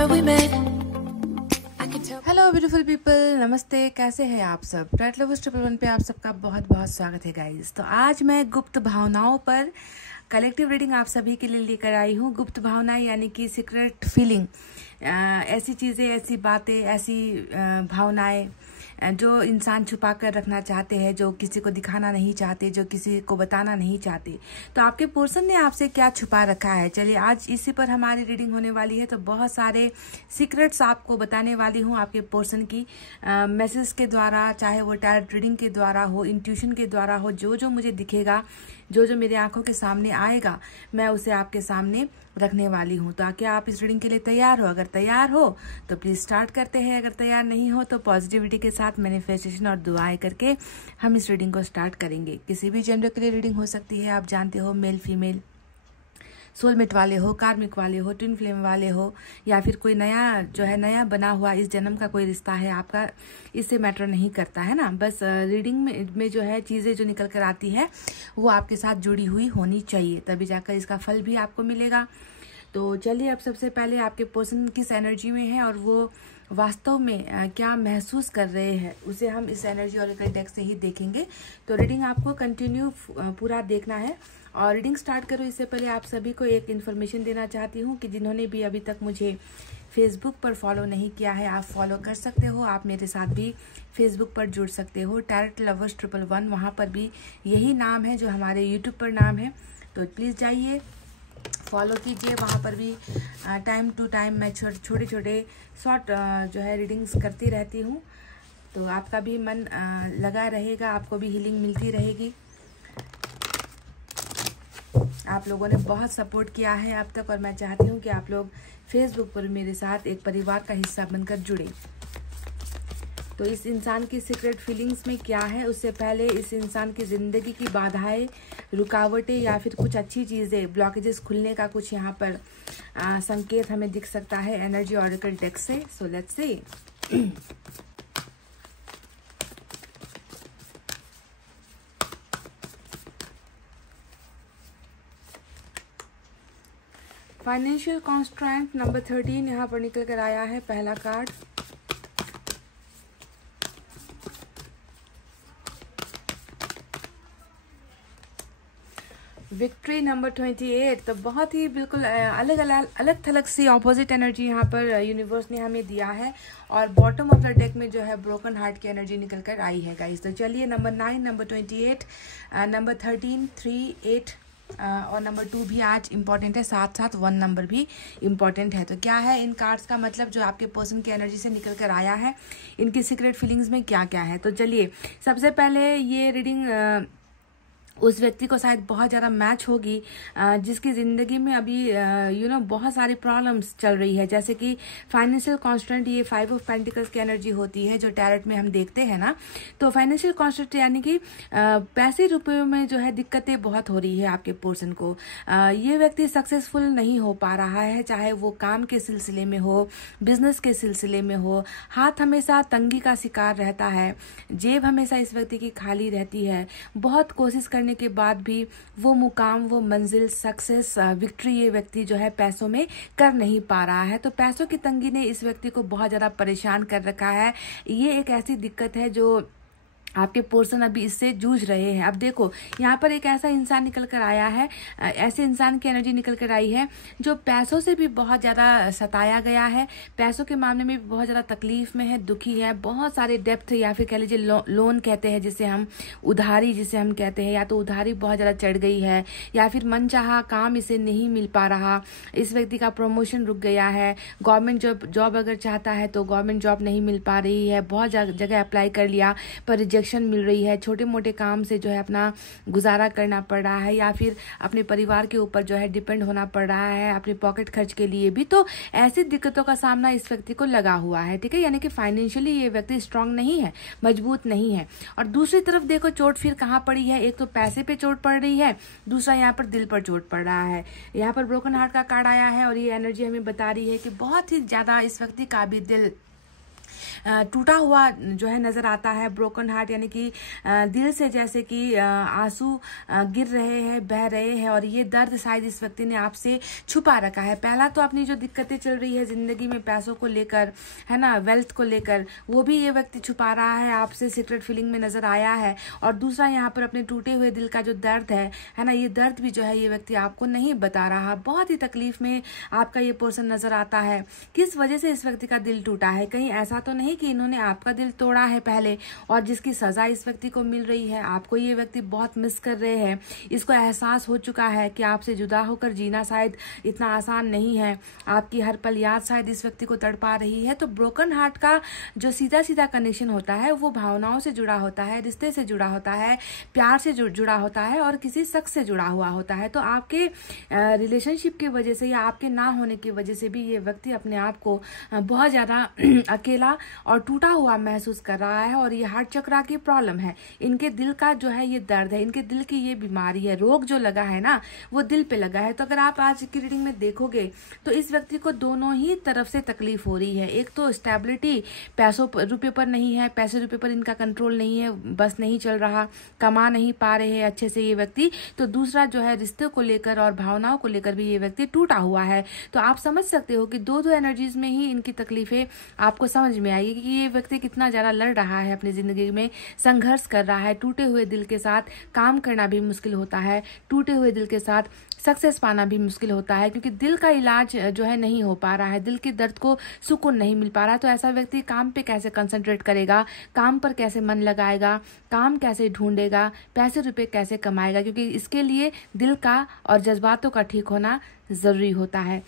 Hello beautiful people, नमस्ते। कैसे हैं आप सब? टाइट लवर्स 111 पे आप सबका बहुत बहुत स्वागत है गाइस। तो आज मैं गुप्त भावनाओं पर कलेक्टिव रीडिंग आप सभी के लिए लेकर आई हूँ। गुप्त भावनाएं यानी कि सीक्रेट फीलिंग, ऐसी चीज़ें, ऐसी बातें, ऐसी भावनाएं जो इंसान छुपा कर रखना चाहते हैं, जो किसी को दिखाना नहीं चाहते, जो किसी को बताना नहीं चाहते। तो आपके पर्सन ने आपसे क्या छुपा रखा है, चलिए आज इसी पर हमारी रीडिंग होने वाली है। तो बहुत सारे सीक्रेट्स आपको बताने वाली हूँ आपके पर्सन की मैसेज के द्वारा, चाहे वो टैरोट रीडिंग के द्वारा हो, इंट्यूशन के द्वारा हो। जो जो मुझे दिखेगा, जो जो मेरे आंखों के सामने आएगा, मैं उसे आपके सामने रखने वाली हूँ। तो क्या आप इस रीडिंग के लिए तैयार हो? अगर तैयार हो तो प्लीज स्टार्ट करते हैं। अगर तैयार नहीं हो तो पॉजिटिविटी के साथ मैनिफेस्टेशन और दुआएं करके हम इस रीडिंग को स्टार्ट करेंगे। किसी भी जेंडर के लिए रीडिंग हो सकती है, आप जानते हो, मेल फीमेल, सोलमेट वाले हो, कार्मिक वाले हो, ट्विन फ्लेम वाले हो, या फिर कोई नया जो है नया बना हुआ इस जन्म का कोई रिश्ता है आपका, इससे मैटर नहीं करता है ना। बस रीडिंग में जो है चीज़ें जो निकल कर आती है वो आपके साथ जुड़ी हुई होनी चाहिए, तभी जाकर इसका फल भी आपको मिलेगा। तो चलिए अब सबसे पहले आपके पर्सन किस एनर्जी में है और वो वास्तव में क्या महसूस कर रहे हैं, उसे हम इस एनर्जी ऑरेकल डेक से ही देखेंगे। तो रीडिंग आपको कंटिन्यू पूरा देखना है। और रीडिंग स्टार्ट करो इससे पहले आप सभी को एक इन्फॉर्मेशन देना चाहती हूँ कि जिन्होंने भी अभी तक मुझे फेसबुक पर फॉलो नहीं किया है, आप फॉलो कर सकते हो। आप मेरे साथ भी फेसबुक पर जुड़ सकते हो, टैरोट लवर्स 111, वहाँ पर भी यही नाम है जो हमारे यूट्यूब पर नाम है। तो प्लीज़ जाइए, फॉलो कीजिए। वहाँ पर भी टाइम टू टाइम मैं छोटे छोटे शॉर्ट जो है रीडिंग्स करती रहती हूँ। तो आपका भी मन लगा रहेगा, आपको भी हीलिंग मिलती रहेगी। आप लोगों ने बहुत सपोर्ट किया है अब तक और मैं चाहती हूँ कि आप लोग फेसबुक पर मेरे साथ एक परिवार का हिस्सा बनकर जुड़े। तो इस इंसान की सीक्रेट फीलिंग्स में क्या है, उससे पहले इस इंसान की ज़िंदगी की बाधाएं, रुकावटें या फिर कुछ अच्छी चीज़ें, ब्लॉकेजेस खुलने का कुछ यहाँ पर संकेत हमें दिख सकता है एनर्जी ऑरेकल डेक से। So let's see. Financial constraint number 13 यहाँ पर निकल कर आया है, पहला कार्ड। Victory number 28। तो बहुत ही बिल्कुल अलग थलग सी ऑपोजिट एनर्जी यहाँ पर यूनिवर्स ने हमें दिया है। और बॉटम ऑफ द डेक में जो है ब्रोकन हार्ट की एनर्जी निकल कर आई है गाइस। तो चलिए नंबर 9, नंबर 28, नंबर 13, 3, 8 और नंबर 2 भी आज इम्पॉर्टेंट है, साथ साथ 1 नंबर भी इम्पॉर्टेंट है। तो क्या है इन कार्ड्स का मतलब जो आपके पर्सन की एनर्जी से निकल कर आया है, इनकी सीक्रेट फीलिंग्स में क्या क्या है। तो चलिए सबसे पहले ये रीडिंग उस व्यक्ति को शायद बहुत ज़्यादा मैच होगी जिसकी ज़िंदगी में अभी बहुत सारी प्रॉब्लम्स चल रही है। जैसे कि फाइनेंशियल कॉन्स्टेंट, ये 5 ऑफ पेंटिकल्स की एनर्जी होती है जो टैरोट में हम देखते हैं ना। तो फाइनेंशियल कॉन्स्टेंट यानी कि पैसे रुपये में जो है दिक्कतें बहुत हो रही है आपके पर्सन को। ये व्यक्ति सक्सेसफुल नहीं हो पा रहा है, चाहे वो काम के सिलसिले में हो, बिजनेस के सिलसिले में हो। हाथ हमेशा तंगी का शिकार रहता है, जेब हमेशा इस व्यक्ति की खाली रहती है। बहुत कोशिश करने के बाद भी वो मुकाम, वो मंजिल, सक्सेस, विक्ट्री ये व्यक्ति जो है पैसों में कर नहीं पा रहा है। तो पैसों की तंगी ने इस व्यक्ति को बहुत ज्यादा परेशान कर रखा है। ये एक ऐसी दिक्कत है जो आपके पर्सन अभी इससे जूझ रहे हैं। अब देखो यहाँ पर एक ऐसा इंसान निकल कर आया है, ऐसे इंसान की एनर्जी निकल कर आई है जो पैसों से भी बहुत ज़्यादा सताया गया है, पैसों के मामले में भी बहुत ज़्यादा तकलीफ में है, दुखी है। बहुत सारे डेप्थ या फिर कह लीजिए लोन कहते हैं जिसे हम, उधारी जिसे हम कहते हैं, या तो उधारी बहुत ज़्यादा चढ़ गई है या फिर मनचाहा काम इसे नहीं मिल पा रहा। इस व्यक्ति का प्रमोशन रुक गया है, गवर्नमेंट जॉब अगर चाहता है तो गवर्नमेंट जॉब नहीं मिल पा रही है, बहुत जगह अप्लाई कर लिया पर मिल रही है। छोटे मोटे काम से जो है अपना गुजारा करना पड़ रहा है या फिर अपने परिवार के ऊपर जो है डिपेंड होना पड़ रहा है अपने पॉकेट खर्च के लिए भी। तो ऐसी दिक्कतों का सामना इस व्यक्ति को लगा हुआ है, ठीक है। यानी कि फाइनेंशियली ये व्यक्ति स्ट्रांग नहीं है, मजबूत नहीं है। और दूसरी तरफ देखो चोट फिर कहाँ पड़ी है, एक तो पैसे पे चोट पड़ रही है, दूसरा यहाँ पर दिल पर चोट पड़ रहा है। यहाँ पर ब्रोकन हार्ट का कार्ड आया है और ये एनर्जी हमें बता रही है कि बहुत ही ज्यादा इस व्यक्ति का भी दिल टूटा हुआ जो है नजर आता है, ब्रोकन हार्ट, यानी कि दिल से जैसे कि आंसू गिर रहे हैं, बह रहे हैं, और ये दर्द शायद इस व्यक्ति ने आपसे छुपा रखा है। पहला तो अपनी जो दिक्कतें चल रही है जिंदगी में, पैसों को लेकर, है ना, वेल्थ को लेकर, वो भी ये व्यक्ति छुपा रहा है, आपसे सीक्रेट फीलिंग में नजर आया है। और दूसरा यहाँ पर अपने टूटे हुए दिल का जो दर्द है ना, ये दर्द भी जो है ये व्यक्ति आपको नहीं बता रहा। बहुत ही तकलीफ में आपका ये पर्सन नजर आता है। किस वजह से इस व्यक्ति का दिल टूटा है? कहीं ऐसा तो नहीं कि इन्होंने आपका दिल तोड़ा है पहले और जिसकी सजा इस व्यक्ति को मिल रही है? आपको ये व्यक्ति बहुत मिस कर रहे हैं, इसको एहसास हो चुका है कि आपसे जुदा होकर जीना शायद इतना आसान नहीं है, आपकी हर पल याद शायद इस व्यक्ति को तड़पा रही है। तो ब्रोकन हार्ट का जो सीधा सीधा कनेक्शन होता है वो भावनाओं से जुड़ा होता है, रिश्ते से जुड़ा होता है, प्यार से जुड़ा होता है और किसी शख्स से जुड़ा हुआ होता है। तो आपके रिलेशनशिप की वजह से या आपके ना होने की वजह से भी ये व्यक्ति अपने आप को बहुत ज्यादा अकेला और टूटा हुआ महसूस कर रहा है। और ये हार्ट चक्रा की प्रॉब्लम है, इनके दिल का जो है ये दर्द है, इनके दिल की ये बीमारी है, रोग जो लगा है ना वो दिल पे लगा है। तो अगर आप आज की रीडिंग में देखोगे तो इस व्यक्ति को दोनों ही तरफ से तकलीफ हो रही है। एक तो स्टेबिलिटी, पैसों रुपये पर नहीं है, पैसे रुपये पर इनका कंट्रोल नहीं है, बस नहीं चल रहा, कमा नहीं पा रहे हैं अच्छे से ये व्यक्ति। तो दूसरा जो है रिश्ते को लेकर और भावनाओं को लेकर भी ये व्यक्ति टूटा हुआ है। तो आप समझ सकते हो कि दो एनर्जीज में ही इनकी तकलीफें आपको समझ में आएगी कि ये व्यक्ति कितना ज्यादा लड़ रहा है, अपनी जिंदगी में संघर्ष कर रहा है। टूटे हुए दिल के साथ काम करना भी मुश्किल होता है, टूटे हुए दिल के साथ सक्सेस पाना भी मुश्किल होता है, क्योंकि दिल का इलाज जो है नहीं हो पा रहा है, दिल के दर्द को सुकून नहीं मिल पा रहा। तो ऐसा व्यक्ति काम पे कैसे कंसंट्रेट करेगा, काम पर कैसे मन लगाएगा, काम कैसे ढूंढेगा, पैसे रुपए कैसे कमाएगा, क्योंकि इसके लिए दिल का और जज्बातों का ठीक होना जरूरी होता है।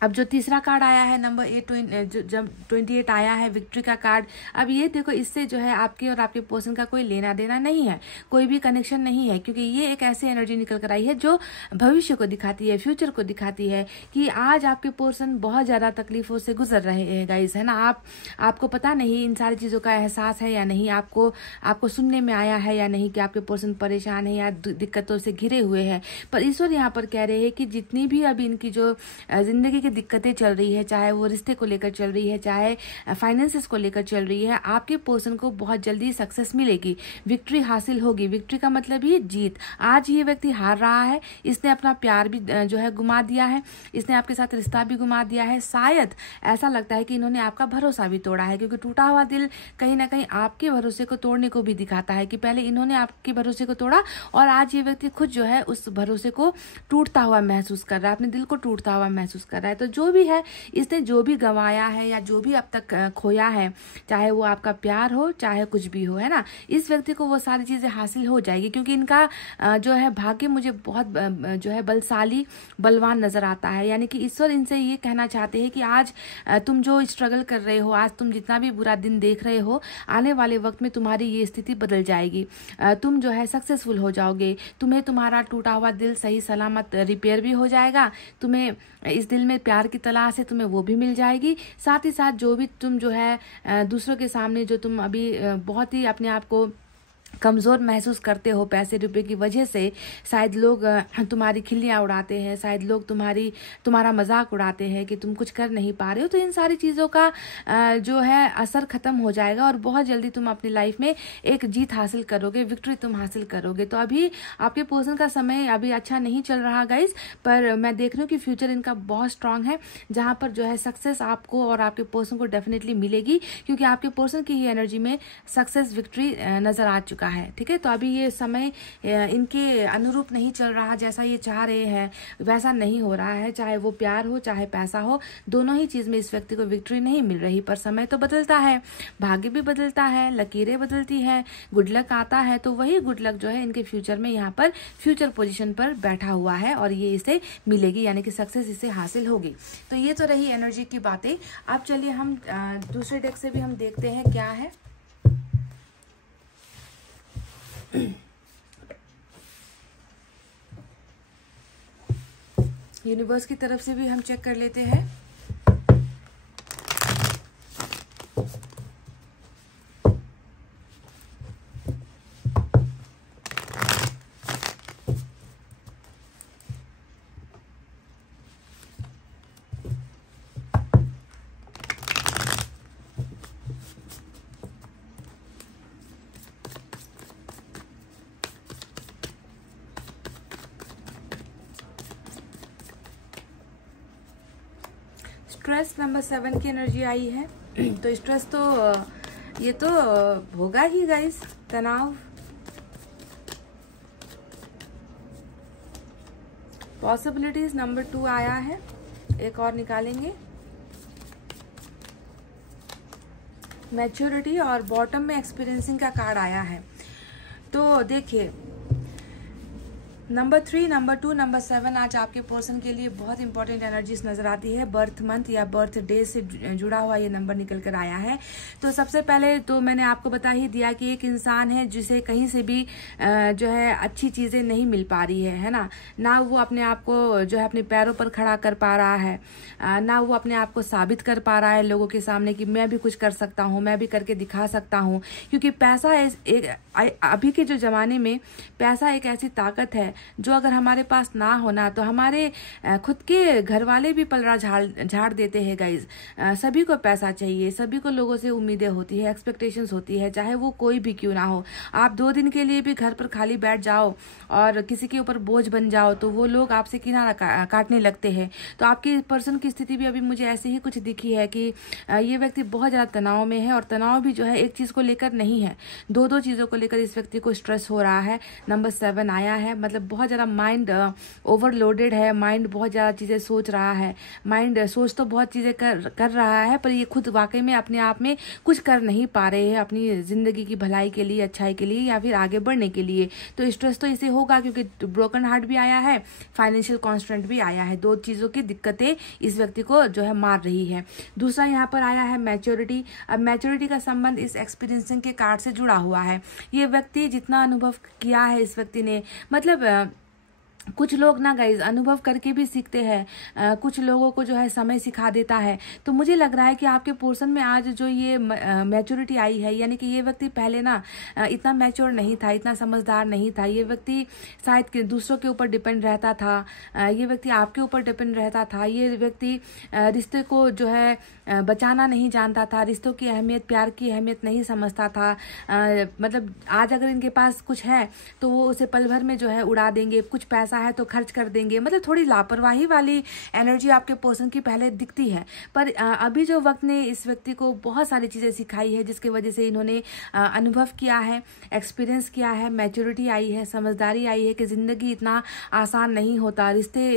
अब जो तीसरा कार्ड आया है नंबर 8, जब 28 आया है, विक्ट्री का कार्ड। अब ये देखो, इससे जो है आपके और आपके पर्सन का कोई लेना देना नहीं है, कोई भी कनेक्शन नहीं है, क्योंकि ये एक ऐसी एनर्जी निकल कर आई है जो भविष्य को दिखाती है, फ्यूचर को दिखाती है कि आज आपके पर्सन बहुत ज्यादा तकलीफों से गुजर रहे हैं गाइस, है ना। आपको पता नहीं इन सारी चीजों का एहसास है या नहीं, आपको सुनने में आया है या नहीं कि आपके पर्सन परेशान है या दिक्कतों से घिरे हुए हैं। पर ईश्वर यहाँ पर कह रहे हैं कि जितनी भी अभी इनकी जो जिंदगी की दिक्कतें चल रही है, चाहे वो रिश्ते को लेकर चल रही है, चाहे फाइनेंसेस को लेकर चल रही है, आपके पर्सन को बहुत जल्दी सक्सेस मिलेगी, विक्ट्री हासिल होगी। विक्ट्री का मतलब ही जीत। आज ये व्यक्ति हार रहा है, इसने अपना प्यार भी जो है गुमा दिया है, इसने आपके साथ रिश्ता भी गुमा दिया है। शायद ऐसा लगता है कि इन्होंने आपका भरोसा भी तोड़ा है, क्योंकि टूटा हुआ दिल कहीं ना कहीं आपके भरोसे को तोड़ने को भी दिखाता है कि पहले इन्होंने आपके भरोसे को तोड़ा और आज ये व्यक्ति खुद जो है उस भरोसे को टूटता हुआ महसूस कर रहा है, अपने दिल को टूटता हुआ महसूस कर रहा है। तो जो भी है, इसने जो भी गंवाया है या जो भी अब तक खोया है, चाहे वो आपका प्यार हो चाहे कुछ भी हो, है ना, इस व्यक्ति को वो सारी चीजें हासिल हो जाएगी, क्योंकि इनका जो है भाग्य मुझे बहुत जो है बलशाली, बलवान नजर आता है। यानी कि ईश्वर इनसे ये कहना चाहते हैं कि आज तुम जो स्ट्रगल कर रहे हो, आज तुम जितना भी बुरा दिन देख रहे हो, आने वाले वक्त में तुम्हारी ये स्थिति बदल जाएगी, तुम जो है सक्सेसफुल हो जाओगे, तुम्हें तुम्हारा टूटा हुआ दिल सही सलामत रिपेयर भी हो जाएगा, तुम्हें इस दिल में प्यार की तलाश है, तुम्हें वो भी मिल जाएगी। साथ ही साथ जो भी तुम जो है दूसरों के सामने जो तुम अभी बहुत ही अपने आप को कमजोर महसूस करते हो पैसे रुपए की वजह से, शायद लोग तुम्हारी खिल्लियां उड़ाते हैं, शायद लोग तुम्हारा मजाक उड़ाते हैं कि तुम कुछ कर नहीं पा रहे हो, तो इन सारी चीजों का जो है असर खत्म हो जाएगा और बहुत जल्दी तुम अपनी लाइफ में एक जीत हासिल करोगे, विक्ट्री तुम हासिल करोगे। तो अभी आपके पर्सन का समय अभी अच्छा नहीं चल रहा गाइज, पर मैं देख रही हूँ कि फ्यूचर इनका बहुत स्ट्रांग है, जहां पर जो है सक्सेस आपको और आपके पर्सन को डेफिनेटली मिलेगी, क्योंकि आपके पर्सन की ही एनर्जी में सक्सेस विक्ट्री नजर आ चुका है। ठीक है, तो अभी ये समय इनके अनुरूप नहीं चल रहा, जैसा ये चाह रहे हैं वैसा नहीं हो रहा है, चाहे वो प्यार हो चाहे पैसा हो, दोनों ही चीज में इस व्यक्ति को विक्ट्री नहीं मिल रही। पर समय तो बदलता है, भाग्य भी बदलता है, लकीरें बदलती है, गुड लक आता है, तो वही गुड लक जो है इनके फ्यूचर में यहाँ पर फ्यूचर पोजिशन पर बैठा हुआ है और ये इसे मिलेगी, यानी कि सक्सेस इसे हासिल होगी। तो ये तो रही एनर्जी की बातें। अब चलिए हम दूसरे डेक से भी हम देखते हैं क्या है। यूनिवर्स की तरफ से भी हम चेक कर लेते हैं। स्ट्रेस नंबर 7 की एनर्जी आई है। तो स्ट्रेस तो ये तो होगा ही गाइस, तनाव। पॉसिबिलिटीज नंबर 2 आया है, एक और निकालेंगे। मैच्योरिटी और बॉटम में एक्सपीरियंसिंग का कार्ड आया है। तो देखिए नंबर 3, नंबर 2, नंबर 7 आज आपके पर्सन के लिए बहुत इंपॉर्टेंट एनर्जीज नजर आती है। बर्थ मंथ या बर्थ डे से जुड़ा हुआ ये नंबर निकल कर आया है। तो सबसे पहले तो मैंने आपको बता ही दिया कि एक इंसान है जिसे कहीं से भी जो है अच्छी चीजें नहीं मिल पा रही है ना। ना वो अपने आप को जो है अपने पैरों पर खड़ा कर पा रहा है, ना वो अपने आप को साबित कर पा रहा है लोगों के सामने कि मैं भी कुछ कर सकता हूँ, मैं भी करके दिखा सकता हूँ। क्योंकि पैसा अभी के जो जमाने में पैसा एक ऐसी ताकत है जो अगर हमारे पास ना होना तो हमारे खुद के घर वाले भी पलड़ा झाड़ देते हैं गाइज। सभी को पैसा चाहिए, सभी को लोगों से उम्मीदें होती है, एक्सपेक्टेशंस होती है, चाहे वो कोई भी क्यों ना हो। आप 2 दिन के लिए भी घर पर खाली बैठ जाओ और किसी के ऊपर बोझ बन जाओ तो वो लोग आपसे किनारा काटने लगते हैं। तो आपकी पर्सन की स्थिति भी अभी मुझे ऐसे ही कुछ दिखी है कि ये व्यक्ति बहुत ज्यादा तनाव में है, और तनाव भी जो है एक चीज को लेकर नहीं है, 2 चीजों को लेकर इस व्यक्ति को स्ट्रेस हो रहा है। नंबर 7 आया है, मतलब बहुत ज्यादा माइंड ओवरलोडेड है, माइंड बहुत ज्यादा चीजें सोच रहा है। माइंड सोच तो बहुत चीजें कर रहा है, पर ये खुद वाकई में अपने आप में कुछ कर नहीं पा रहे हैं अपनी जिंदगी की भलाई के लिए, अच्छाई के लिए, या फिर आगे बढ़ने के लिए। तो स्ट्रेस तो इसे होगा क्योंकि ब्रोकन हार्ट भी आया है, फाइनेंशियल कॉन्स्टेंट भी आया है। 2 चीजों की दिक्कतें इस व्यक्ति को जो है मार रही है। दूसरा यहाँ पर आया है मैच्योरिटी। अब मैच्योरिटी का संबंध इस एक्सपीरियंसिंग के कार्ड से जुड़ा हुआ है। ये व्यक्ति जितना अनुभव किया है इस व्यक्ति ने, मतलब कुछ लोग ना गाइज अनुभव करके भी सीखते हैं, कुछ लोगों को जो है समय सिखा देता है। तो मुझे लग रहा है कि आपके पोर्शन में आज जो ये मैच्योरिटी आई है, यानी कि ये व्यक्ति पहले ना इतना मैच्योर नहीं था, इतना समझदार नहीं था। ये व्यक्ति शायद दूसरों के ऊपर डिपेंड रहता था, ये व्यक्ति आपके ऊपर डिपेंड रहता था। ये व्यक्ति रिश्ते को जो है बचाना नहीं जानता था, रिश्तों की अहमियत, प्यार की अहमियत नहीं समझता था। मतलब आज अगर इनके पास कुछ है तो वो उसे पल भर में जो है उड़ा देंगे, कुछ पैसा है तो खर्च कर देंगे। मतलब थोड़ी लापरवाही वाली एनर्जी आपके पर्सन की पहले दिखती है। पर अभी जो वक्त ने इस व्यक्ति को बहुत सारी चीजें सिखाई है, जिसकी वजह से इन्होंने अनुभव किया है, एक्सपीरियंस किया है, मैच्योरिटी आई है, समझदारी आई है कि जिंदगी इतना आसान नहीं होता, रिश्ते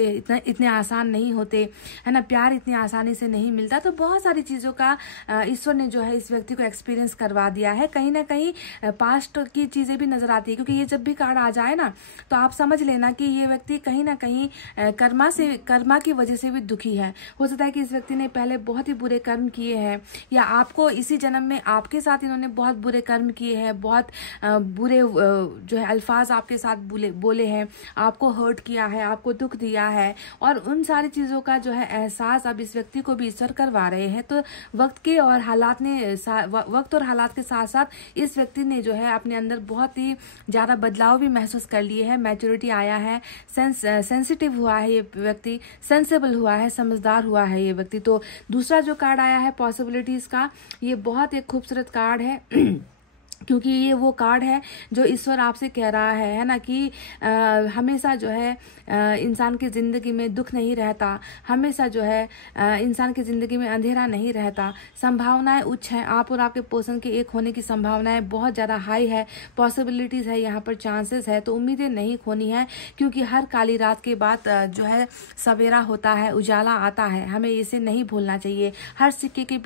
इतने आसान नहीं होते, है ना, प्यार इतनी आसानी से नहीं मिलता। तो बहुत सारी चीजों का ईश्वर ने जो है इस व्यक्ति को एक्सपीरियंस करवा दिया है। कहीं ना कहीं पास्ट की चीजें भी नजर आती है, क्योंकि ये जब भी कार्ड आ जाए ना तो आप समझ लेना कि ये व्यक्ति कहीं ना कहीं कर्मा की वजह से भी दुखी है। हो सकता है कि इस व्यक्ति ने पहले बहुत ही बुरे कर्म किए हैं, या आपको इसी जन्म में आपके साथ इन्होंने बहुत बुरे कर्म किए हैं, बहुत बुरे जो है अल्फाज आपके साथ बोले हैं, आपको हर्ट किया है, आपको दुख दिया है, और उन सारी चीजों का जो है एहसास अब इस व्यक्ति को भी ईश्वर करवा रहे हैं। तो वक्त और हालात के साथ साथ इस व्यक्ति ने जो है अपने अंदर बहुत ही ज्यादा बदलाव भी महसूस कर लिए है। मैच्योरिटी आया है, सेंसिटिव हुआ है ये व्यक्ति, सेंसेबल हुआ है, समझदार हुआ है ये व्यक्ति। तो दूसरा जो कार्ड आया है पॉसिबिलिटीज का, ये बहुत एक खूबसूरत कार्ड है क्योंकि ये वो कार्ड है जो ईश्वर आपसे कह रहा है ना, कि हमेशा जो है इंसान की जिंदगी में दुख नहीं रहता, हमेशा जो है इंसान की जिंदगी में अंधेरा नहीं रहता, संभावनाएं उच्च हैं। आप और आपके पर्सन के एक होने की संभावनाएं बहुत ज्यादा हाई है, पॉसिबिलिटीज है, यहाँ पर चांसेस है। तो उम्मीदें नहीं खोनी है, क्योंकि हर काली रात के बाद जो है सवेरा होता है, उजाला आता है, हमें इसे नहीं भूलना चाहिए। हर सिक्के के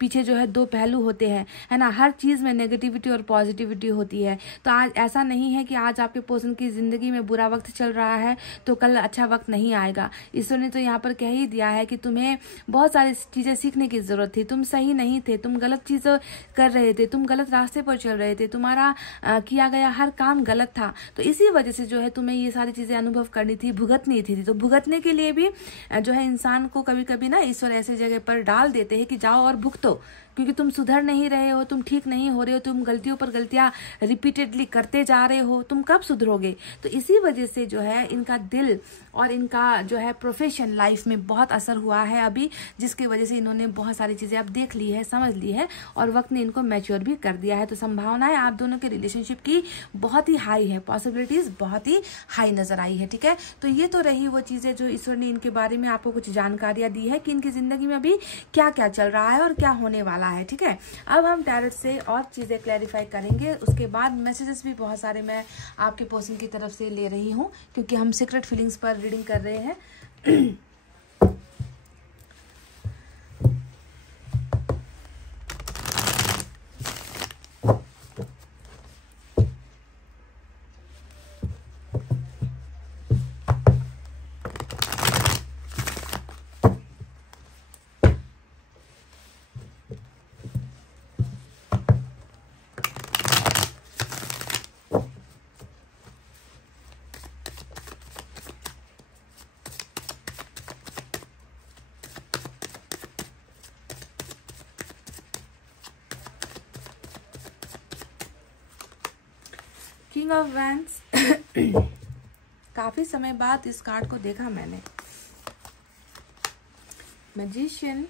पीछे जो है 2 पहलू होते हैं, है ना, हर चीज में नेगेटिविटी और पॉजिटिविटी होती है। तो आज ऐसा नहीं है कि आज आपके पर्सन की जिंदगी में बुरा वक्त चल रहा है तो कल अच्छा वक्त नहीं आएगा। ईश्वर ने तो यहाँ पर कह ही दिया है कि तुम्हें बहुत सारी चीजें सीखने की जरूरत थी, तुम सही नहीं थे, तुम गलत चीजें कर रहे थे, तुम गलत रास्ते पर चल रहे थे, तुम्हारा किया गया हर काम गलत था। तो इसी वजह से जो है तुम्हें ये सारी चीजें अनुभव करनी थी, भुगतनी थी। तो भुगतने के लिए भी जो है इंसान को कभी कभी ना ईश्वर ऐसे जगह पर डाल देते हैं कि जाओ और भुगतो, क्योंकि तुम सुधर नहीं रहे हो, तुम ठीक नहीं हो रहे हो, तुम गलतियों पर गलतियां रिपीटेडली करते जा रहे हो, तुम कब सुधरोगे। तो इसी वजह से जो है इनका दिल और इनका जो है प्रोफेशन लाइफ में बहुत असर हुआ है अभी, जिसकी वजह से इन्होंने बहुत सारी चीजें अब देख ली है, समझ ली है, और वक्त ने इनको मैच्योर भी कर दिया है। तो संभावनाएं आप दोनों के रिलेशनशिप की बहुत ही हाई है, पॉसिबिलिटीज बहुत ही हाई नजर आई है। ठीक है, तो ये तो रही वो चीजें जो ईश्वर ने इनके बारे में आपको कुछ जानकारियां दी है कि इनकी जिंदगी में अभी क्या क्या चल रहा है और क्या होने वाला है। ठीक है, अब हम टैरोट से और चीजें क्लैरिफाई करेंगे, उसके बाद मैसेजेस भी बहुत सारे मैं आपके पर्सन की तरफ से ले रही हूँ, क्योंकि हम सीक्रेट फीलिंग्स पर रीडिंग कर रहे हैं। किंग ऑफ वैंड्स काफी समय बाद इस कार्ड को देखा मैंने। Magician,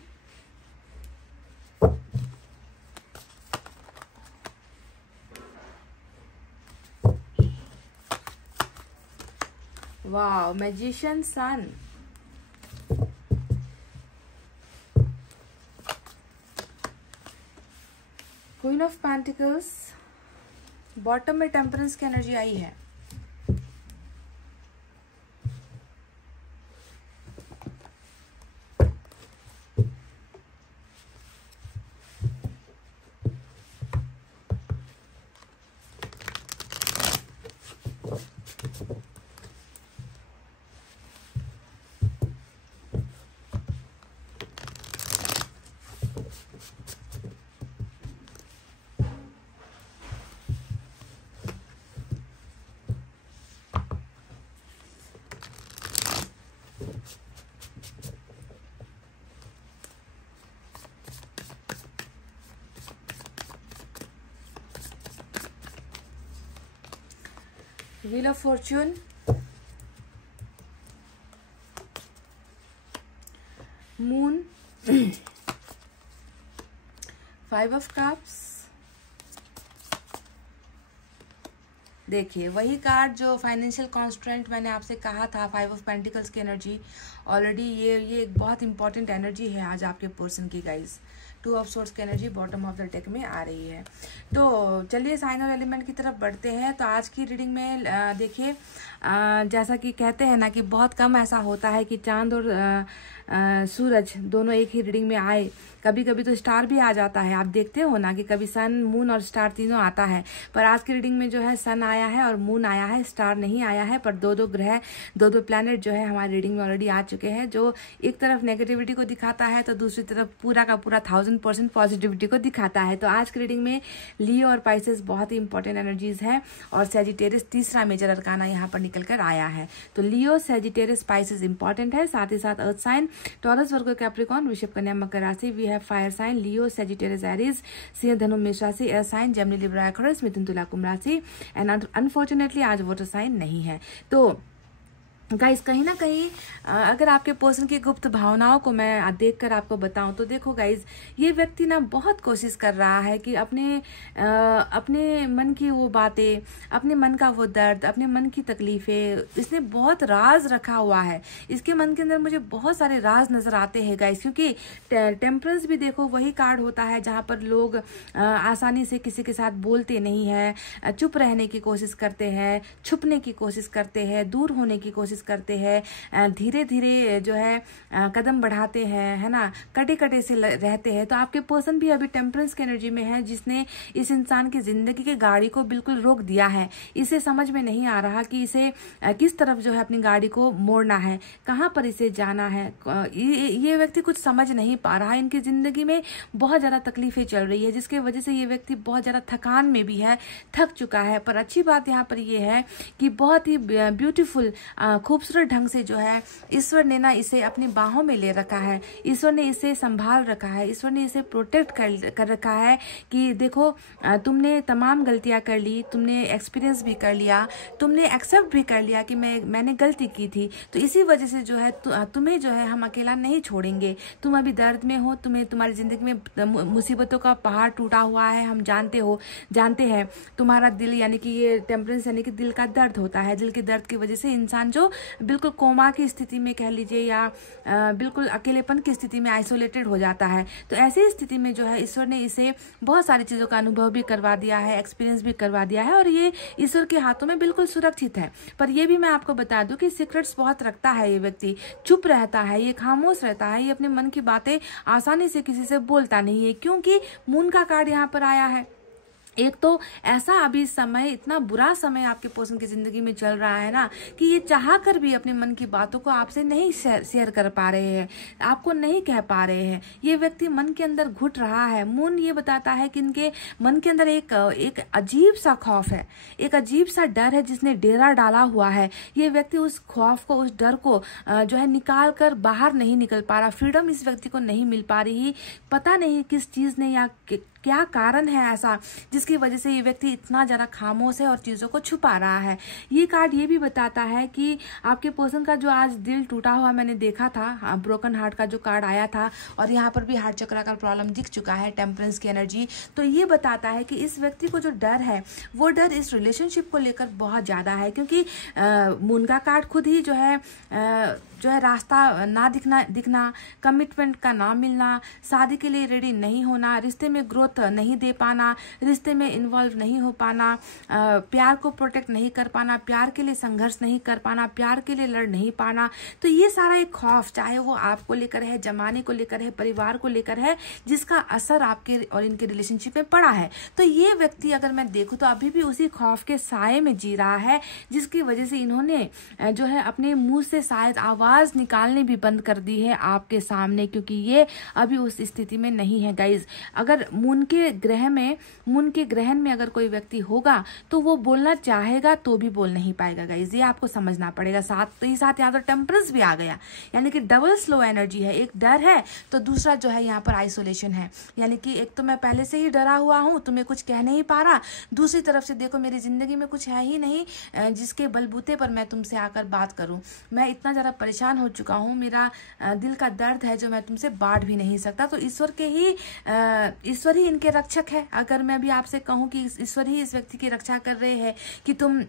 wow, magician sun, queen of pentacles, bottom में टेम्परेंस की एनर्जी आई है। Wheel of fortune, moon, 5 of cups. देखिए वही कार्ड जो फाइनेंशियल कॉन्स्ट्रेंट मैंने आपसे कहा था, 5 ऑफ पेंटिकल्स की एनर्जी ऑलरेडी ये एक बहुत इंपॉर्टेंट एनर्जी है आज आपके पर्सन की गाइस। 2 ऑफ सोर्स की energy bottom of the deck में आ रही है। तो चलिए साइन और एलिमेंट की तरफ बढ़ते हैं। तो आज की रीडिंग में देखिए जैसा कि कहते हैं ना कि बहुत कम ऐसा होता है कि चांद और सूरज दोनों एक ही रीडिंग में आए, कभी कभी तो स्टार भी आ जाता है। आप देखते हो ना कि कभी सन, मून और स्टार तीनों आता है, पर आज की रीडिंग में जो है सन आया है और मून आया है, स्टार नहीं आया है, पर दो ग्रह, दो प्लैनेट जो है हमारी रीडिंग में ऑलरेडी आ चुके हैं, जो एक तरफ नेगेटिविटी को दिखाता है तो दूसरी तरफ पूरा का पूरा 1000% पॉजिटिविटी को दिखाता है। तो आज की रीडिंग में लियो और पाइसेस बहुत ही इंपॉर्टेंट एनर्जीज है, और सैजिटेरियस तीसरा मेजर अरकाना यहाँ पर निकल कर आया है। तो लियो, सैजिटेरियस, पाइसेस इंपॉर्टेंट है, साथ ही साथ earth sign Taurus, Virgo, Capricorn, वृषभ, कन्या, मकर राशि। We have fire sign Leo, Sagittarius, Aries, सिंह, धनु, मेष राशि। Air sign Gemini, Libra, Aquarius, मिथुन, तुला, कुंभ राशि। एंड अनफॉर्चुनेटली आज वाटर साइन नहीं है। तो गाइस कहीं ना कहीं अगर आपके पर्सन की गुप्त भावनाओं को मैं देखकर आपको बताऊं तो देखो गाइस, ये व्यक्ति ना बहुत कोशिश कर रहा है कि अपने मन की वो बातें, अपने मन का वो दर्द, अपने मन की तकलीफें, इसने बहुत राज रखा हुआ है। इसके मन के अंदर मुझे बहुत सारे राज नजर आते हैं गाइस, क्योंकि टेम्परेंस भी देखो वही कार्ड होता है जहां पर लोग आसानी से किसी के साथ बोलते नहीं है, चुप रहने की कोशिश करते हैं, छुपने की कोशिश करते हैं, दूर होने की कोशिश करते हैं, धीरे धीरे जो है कदम बढ़ाते हैं, है ना, कटे कटे से रहते हैं। तो आपके पर्सन भी अभी टेम्परेंस की एनर्जी में है, जिसने इस इंसान की जिंदगी की गाड़ी को बिल्कुल रोक दिया है। इसे समझ में नहीं आ रहा कि इसे किस तरफ जो है अपनी गाड़ी को मोड़ना है, कहाँ पर इसे जाना है। ये व्यक्ति कुछ समझ नहीं पा रहा है। इनकी जिंदगी में बहुत ज्यादा तकलीफें चल रही है, जिसके वजह से ये व्यक्ति बहुत ज्यादा थकान में भी है, थक चुका है। पर अच्छी बात यहाँ पर ये है कि बहुत ही ब्यूटीफुल खूबसूरत ढंग से जो है ईश्वर ने ना इसे अपनी बाहों में ले रखा है, ईश्वर ने इसे संभाल रखा है, ईश्वर ने इसे प्रोटेक्ट कर रखा है कि देखो तुमने तमाम गलतियां कर ली, तुमने एक्सपीरियंस भी कर लिया, तुमने एक्सेप्ट भी कर लिया कि मैंने गलती की थी, तो इसी वजह से जो है तुम्हें जो है हम अकेला नहीं छोड़ेंगे। तुम अभी दर्द में हो, तुम्हारी जिंदगी में मुसीबतों का पहाड़ टूटा हुआ है, हम जानते हैं। तुम्हारा दिल यानी कि ये टेम्परेंस यानी कि दिल का दर्द होता है, दिल के दर्द की वजह से इंसान जो बिल्कुल कोमा की स्थिति में कह लीजिए या बिल्कुल अकेलेपन की स्थिति में आइसोलेटेड हो जाता है। तो ऐसी स्थिति में जो है ईश्वर ने इसे बहुत सारी चीजों का अनुभव भी करवा दिया है, एक्सपीरियंस भी करवा दिया है, और ये ईश्वर के हाथों में बिल्कुल सुरक्षित है। पर ये भी मैं आपको बता दूं कि सीक्रेट्स बहुत रखता है ये व्यक्ति, चुप रहता है, ये खामोश रहता है, ये अपने मन की बातें आसानी से किसी से बोलता नहीं है, क्योंकि मून का कार्ड यहाँ पर आया है। एक तो ऐसा अभी समय, इतना बुरा समय आपके पर्सन की जिंदगी में चल रहा है ना कि ये चाह कर भी अपने मन की बातों को आपसे नहीं शेयर कर पा रहे हैं, आपको नहीं कह पा रहे हैं। ये व्यक्ति मन के अंदर घुट रहा है। मून ये बताता है कि इनके मन के अंदर एक अजीब सा खौफ है, एक अजीब सा डर है जिसने डेरा डाला हुआ है। ये व्यक्ति उस खौफ को, उस डर को जो है निकाल कर बाहर नहीं निकल पा रहा। फ्रीडम इस व्यक्ति को नहीं मिल पा रही। पता नहीं किस चीज ने या क्या कारण है ऐसा जिसकी वजह से ये व्यक्ति इतना ज्यादा खामोश है और चीजों को छुपा रहा है। ये कार्ड ये भी बताता है कि आपके पर्सन का जो आज दिल टूटा हुआ मैंने देखा था, ब्रोकन हार्ट का जो कार्ड आया था, और यहाँ पर भी हार्ट चक्र का प्रॉब्लम दिख चुका है, टेम्परेंस की एनर्जी, तो ये बताता है कि इस व्यक्ति को जो डर है वो डर इस रिलेशनशिप को लेकर बहुत ज्यादा है। क्योंकि मून का कार्ड खुद ही जो है रास्ता ना दिखना, कमिटमेंट का ना मिलना, शादी के लिए रेडी नहीं होना, रिश्ते में ग्रोथ नहीं दे पाना, रिश्ते में इन्वॉल्व नहीं हो पाना, प्यार को प्रोटेक्ट नहीं कर पाना, प्यार के लिए संघर्ष नहीं कर पाना, प्यार के लिए लड़ नहीं पाना। तो ये सारा एक खौफ, चाहे वो आपको लेकर है, जमाने को लेकर है, परिवार को लेकर है, जिसका असर आपके और इनके रिलेशनशिप में पड़ा है। तो ये व्यक्ति अगर मैं देखूं तो अभी भी उसी खौफ के साए में जी रहा है, जिसकी वजह से इन्होंने जो है अपने मुंह से शायद आवाज निकालने भी बंद कर दी है आपके सामने, क्योंकि ये अभी उस स्थिति में नहीं है। गाइज, अगर मून के ग्रहण में अगर कोई व्यक्ति होगा तो वो बोलना चाहेगा तो भी बोल नहीं पाएगा। गाइज, ये आपको समझना पड़ेगा। साथ यहाँ तो टेम्परेंस भी आ गया, यानी कि डबल स्लो एनर्जी है। एक डर है तो दूसरा जो है यहाँ पर आइसोलेशन है, यानी कि एक तो मैं पहले से ही डरा हुआ हूँ, तुम्हें कुछ कह नहीं पा रहा, दूसरी तरफ से देखो मेरी जिंदगी में कुछ है ही नहीं जिसके बलबूते पर मैं तुमसे आकर बात करूं। मैं इतना ज्यादा परेशान हो चुका हूँ, मेरा दिल का दर्द है जो मैं तुमसे बांट भी नहीं सकता। तो ईश्वर ही इनके रक्षक है। अगर मैं भी आपसे कहूं कि ईश्वर ही इस व्यक्ति की रक्षा कर रहे हैं कि तुम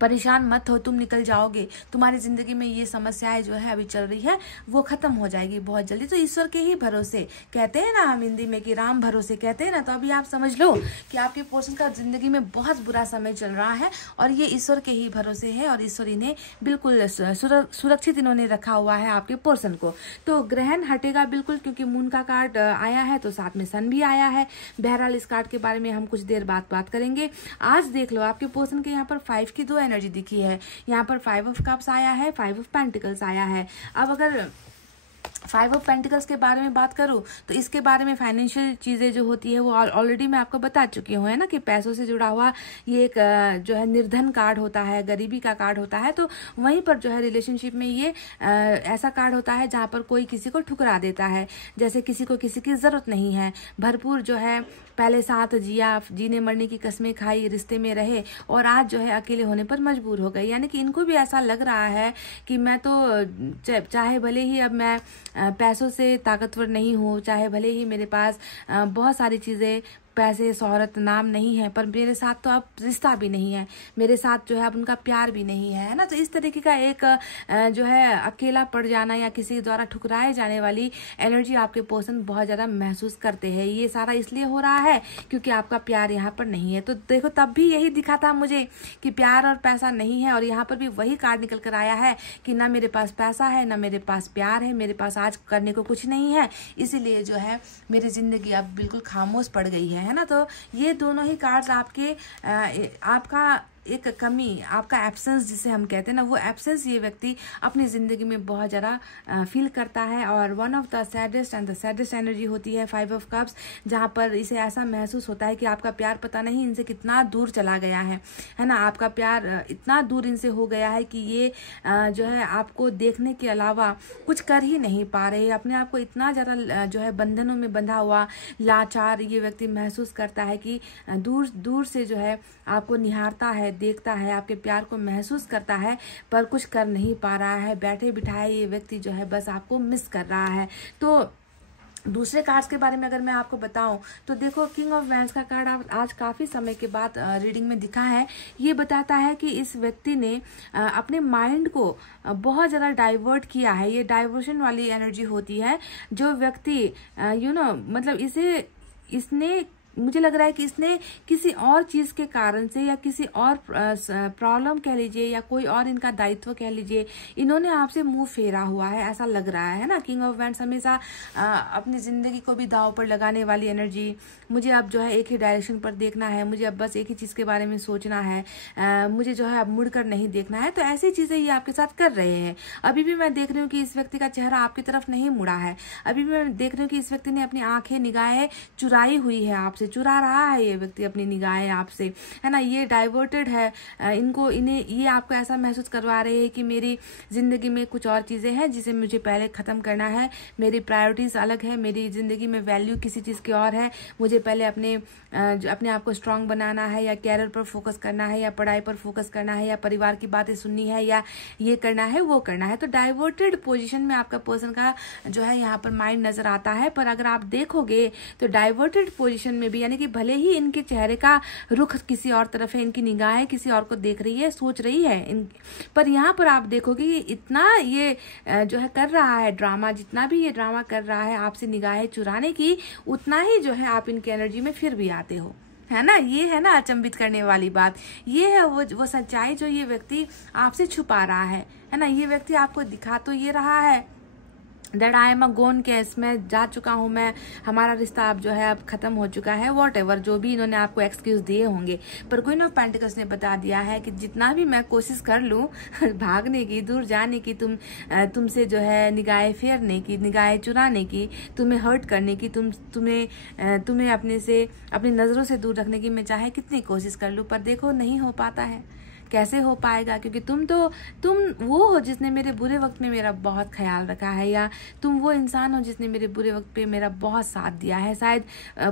परेशान मत हो, तुम निकल जाओगे, तुम्हारी जिंदगी में ये समस्याएं जो है अभी चल रही है वो खत्म हो जाएगी बहुत जल्दी। तो ईश्वर के ही भरोसे, कहते हैं ना हम हिंदी में कि राम भरोसे कहते हैं ना, तो अभी आप समझ लो कि आपके पर्सन का जिंदगी में बहुत बुरा समय चल रहा है और ये ईश्वर के ही भरोसे है, और ईश्वर इन्हें बिल्कुल सुरक्षित इन्होंने रखा हुआ है आपके पर्सन को। तो ग्रहण हटेगा बिल्कुल, क्योंकि मून का कार्ड आया है तो साथ में सन भी आया है। बहरहाल इस कार्ड के बारे में हम कुछ देर बाद बात करेंगे। आज देख लो आपके पर्सन के यहाँ पर 5 की 2 एनर्जी दिखी है, यहाँ पर 5 ऑफ कप्स आया है, 5 ऑफ पेंटिकल्स आया है। अब अगर 5 ऑफ पेंटिकल्स के बारे में बात करूं तो इसके बारे में फाइनेंशियल चीजें जो होती है वो ऑलरेडी मैं आपको बता चुकी हूँ, है ना, कि पैसों से जुड़ा हुआ ये एक जो है निर्धन कार्ड होता है, गरीबी का कार्ड होता है। तो वहीं पर जो है रिलेशनशिप में ये ऐसा कार्ड होता है जहां पर कोई किसी को ठुकरा देता है, जैसे किसी को किसी की जरूरत नहीं है, भरपूर जो है पहले साथ जिया, जीने मरने की कस्में खाई, रिश्ते में रहे और आज जो है अकेले होने पर मजबूर हो गए। यानी कि इनको भी ऐसा लग रहा है कि मैं तो चाहे भले ही अब मैं पैसों से ताकतवर नहीं हूँ, चाहे भले ही मेरे पास बहुत सारी चीजें, पैसे, शोहरत, नाम नहीं है, पर मेरे साथ तो अब रिश्ता भी नहीं है, मेरे साथ जो है अब उनका प्यार भी नहीं है ना। तो इस तरीके का एक जो है अकेला पड़ जाना या किसी द्वारा ठुकराए जाने वाली एनर्जी आपके पर्सन बहुत ज्यादा महसूस करते हैं। ये सारा इसलिए हो रहा है क्योंकि आपका प्यार यहाँ पर नहीं है। तो देखो तब भी यही दिखा था मुझे कि प्यार और पैसा नहीं है, और यहाँ पर भी वही कार्ड निकल कर आया है कि ना मेरे पास पैसा है, ना मेरे पास प्यार है, मेरे पास आज करने को कुछ नहीं है, इसीलिए जो है मेरी जिंदगी अब बिल्कुल खामोश पड़ गई है ना। तो ये दोनों ही कार्ड्स आपका एक कमी, आपका एब्सेंस जिसे हम कहते हैं ना, वो एब्सेंस ये व्यक्ति अपनी ज़िंदगी में बहुत ज़्यादा फील करता है। और one of the saddest and the saddest energy होती है 5 ऑफ कप्स, जहाँ पर इसे ऐसा महसूस होता है कि आपका प्यार पता नहीं इनसे कितना दूर चला गया है ना, आपका प्यार इतना दूर इनसे हो गया है कि ये जो है आपको देखने के अलावा कुछ कर ही नहीं पा रहे, अपने आप को इतना ज़्यादा जो है बंधनों में बंधा हुआ लाचार ये व्यक्ति महसूस करता है कि दूर दूर से जो है आपको निहारता है, देखता है, आपके प्यार को महसूस करता है, पर कुछ कर नहीं पा रहा है। बैठे बिठाए ये व्यक्ति जो है बस आपको मिस कर रहा है। तो दूसरे कार्ड्स के बारे में अगर मैं आपको बताऊं तो देखो, किंग ऑफ वैंड्स का कार्ड आज काफ़ी समय के बाद रीडिंग में दिखा है। ये बताता है कि इस व्यक्ति ने अपने माइंड को बहुत ज़्यादा डाइवर्ट किया है। ये डाइवर्शन वाली एनर्जी होती है। जो व्यक्ति मतलब इसने मुझे लग रहा है कि इसने किसी और चीज़ के कारण से या किसी और प्रॉब्लम कह लीजिए या कोई और इनका दायित्व कह लीजिए, इन्होंने आपसे मुंह फेरा हुआ है, ऐसा लग रहा है ना। किंग ऑफ वैंड्स हमेशा अपनी ज़िंदगी को भी दांव पर लगाने वाली एनर्जी। मुझे अब जो है एक ही डायरेक्शन पर देखना है, मुझे अब बस एक ही चीज़ के बारे में सोचना है, मुझे जो है अब मुड़कर नहीं देखना है। तो ऐसी चीज़ें ये आपके साथ कर रहे हैं। अभी भी मैं देख रही हूँ कि इस व्यक्ति का चेहरा आपकी तरफ नहीं मुड़ा है। अभी भी मैं देख रही हूँ कि इस व्यक्ति ने अपनी आंखें, निगाहें चुराई हुई है आपसे, चुरा रहा है ये व्यक्ति अपनी निगाहें आपसे, है ना। ये डाइवर्टेड है, इन्हें ये आपको ऐसा महसूस करवा रहे हैं कि मेरी जिंदगी में कुछ और चीजें हैं जिसे मुझे पहले खत्म करना है, मेरी प्रायोरिटीज अलग है, मेरी जिंदगी में वैल्यू किसी चीज की और है, मुझे पहले अपने आप को स्ट्रांग बनाना है, या कैरियर पर फोकस करना है, या पढ़ाई पर फोकस करना है, या परिवार की बातें सुननी है, या ये करना है वो करना है। तो डाइवर्टेड पोजीशन में आपका पर्सन का जो है यहाँ पर माइंड नजर आता है। पर अगर आप देखोगे तो डाइवर्टेड पोजीशन में भी, यानी कि भले ही इनके चेहरे का रुख किसी और तरफ है, इनकी निगाहें किसी और को देख रही है, सोच रही है, पर यहाँ पर आप देखोगे इतना ये जो है कर रहा है ड्रामा, जितना भी ये ड्रामा कर रहा है आपसे निगाहें चुराने की, उतना ही जो है आप इनकी एनर्जी में फिर भी आते हो, है ना। ये है ना अचंभित करने वाली बात। ये है वो सच्चाई जो ये व्यक्ति आपसे छुपा रहा है ना। ये व्यक्ति आपको दिखा तो ये रहा है that I am a gone case, मैं जा चुका हूँ, मैं हमारा रिश्ता अब जो है अब खत्म हो चुका है, वॉट एवर जो भी इन्होंने आपको एक्सक्यूज दिए होंगे। पर क्वीन ऑफ पेंटिकल्स ने बता दिया है कि जितना भी मैं कोशिश कर लूँ भागने की, दूर जाने की, तुमसे जो है निगाहें फेरने की, निगाहें चुराने की, तुम्हें हर्ट करने की, तुम्हें अपनी नजरों से दूर रखने की मैं चाहे कितनी कोशिश कर लूँ, पर देखो नहीं हो पाता है। कैसे हो पाएगा? क्योंकि तुम वो हो जिसने मेरे बुरे वक्त में मेरा बहुत ख्याल रखा है, या तुम वो इंसान हो जिसने मेरे बुरे वक्त पे मेरा बहुत साथ दिया है। शायद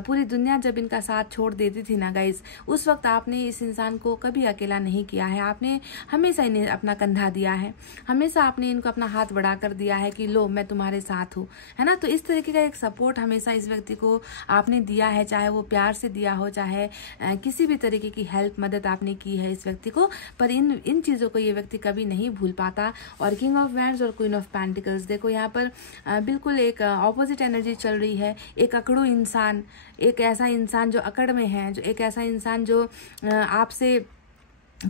पूरी दुनिया जब इनका साथ छोड़ देती थी ना गाइज, उस वक्त आपने इस इंसान को कभी अकेला नहीं किया है, आपने हमेशा इन्हें अपना कंधा दिया है, हमेशा आपने इनको अपना हाथ बढ़ा कर दिया है कि लो मैं तुम्हारे साथ हूँ, है ना। तो इस तरीके का एक सपोर्ट हमेशा इस व्यक्ति को आपने दिया है, चाहे वो प्यार से दिया हो, चाहे किसी भी तरीके की हेल्प मदद आपने की है इस व्यक्ति को, पर इन चीज़ों को ये व्यक्ति कभी नहीं भूल पाता। और किंग ऑफ वैंड्स और क्वीन ऑफ पेंटिकल्स, देखो यहाँ पर बिल्कुल एक ऑपोजिट एनर्जी चल रही है। एक अकड़ू इंसान, एक ऐसा इंसान जो अकड़ में है, जो एक ऐसा इंसान जो आपसे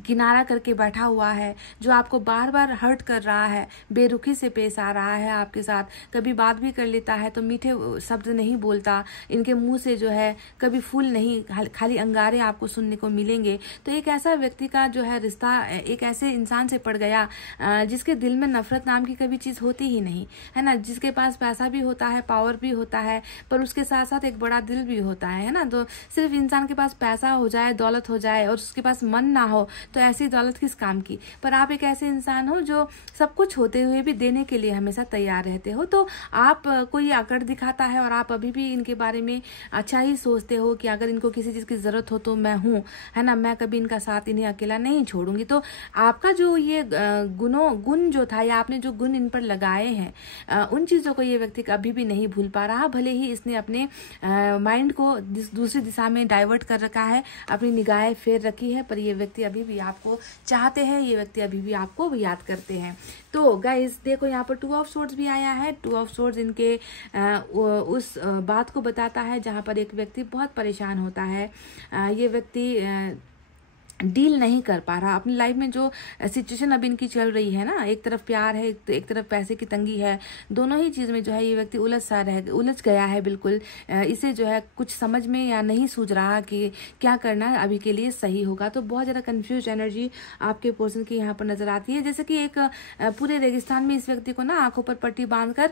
किनारा करके बैठा हुआ है, जो आपको बार बार हर्ट कर रहा है, बेरुखी से पेश आ रहा है आपके साथ, कभी बात भी कर लेता है तो मीठे शब्द नहीं बोलता, इनके मुंह से जो है कभी फूल नहीं, खाली अंगारे आपको सुनने को मिलेंगे। तो एक ऐसा व्यक्ति का जो है रिश्ता एक ऐसे इंसान से पड़ गया जिसके दिल में नफरत नाम की कभी चीज होती ही नहीं, है ना। जिसके पास पैसा भी होता है, पावर भी होता है, पर उसके साथ साथ एक बड़ा दिल भी होता है ना। तो सिर्फ इंसान के पास पैसा हो जाए, दौलत हो जाए और उसके पास मन ना हो तो ऐसी दौलत किस काम की। पर आप एक ऐसे इंसान हो जो सब कुछ होते हुए भी देने के लिए हमेशा तैयार रहते हो। तो आप कोई आकड़ दिखाता है और आप अभी भी इनके बारे में अच्छा ही सोचते हो कि अगर इनको किसी चीज की जरूरत हो तो मैं हूँ, है ना, मैं कभी इनका साथ इन्हें अकेला नहीं छोड़ूंगी। तो आपका जो ये गुण जो था, या आपने जो गुण इन पर लगाए हैं, उन चीजों को ये व्यक्ति कभी भी नहीं भूल पा रहा। भले ही इसने अपने माइंड को दूसरी दिशा में डाइवर्ट कर रखा है, अपनी निगाहें फेर रखी है, पर ये व्यक्ति अभी भी आपको चाहते हैं, ये व्यक्ति अभी भी आपको भी याद करते हैं। तो गाइस देखो यहाँ पर 2 ऑफ सोर्ड्स भी आया है। 2 ऑफ सोर्ड्स इनके उस बात को बताता है जहाँ पर एक व्यक्ति बहुत परेशान होता है। ये व्यक्ति डील नहीं कर पा रहा अपनी लाइफ में। जो सिचुएशन अब इनकी चल रही है ना, एक तरफ प्यार है, एक तरफ पैसे की तंगी है, दोनों ही चीज में जो है ये व्यक्ति उलझ गया है बिल्कुल। इसे जो है कुछ समझ में या नहीं सूझ रहा कि क्या करना अभी के लिए सही होगा। तो बहुत ज्यादा कंफ्यूज एनर्जी आपके पर्सन की यहाँ पर नजर आती है, जैसे कि एक पूरे रेगिस्तान में इस व्यक्ति को ना आंखों पर पट्टी बांधकर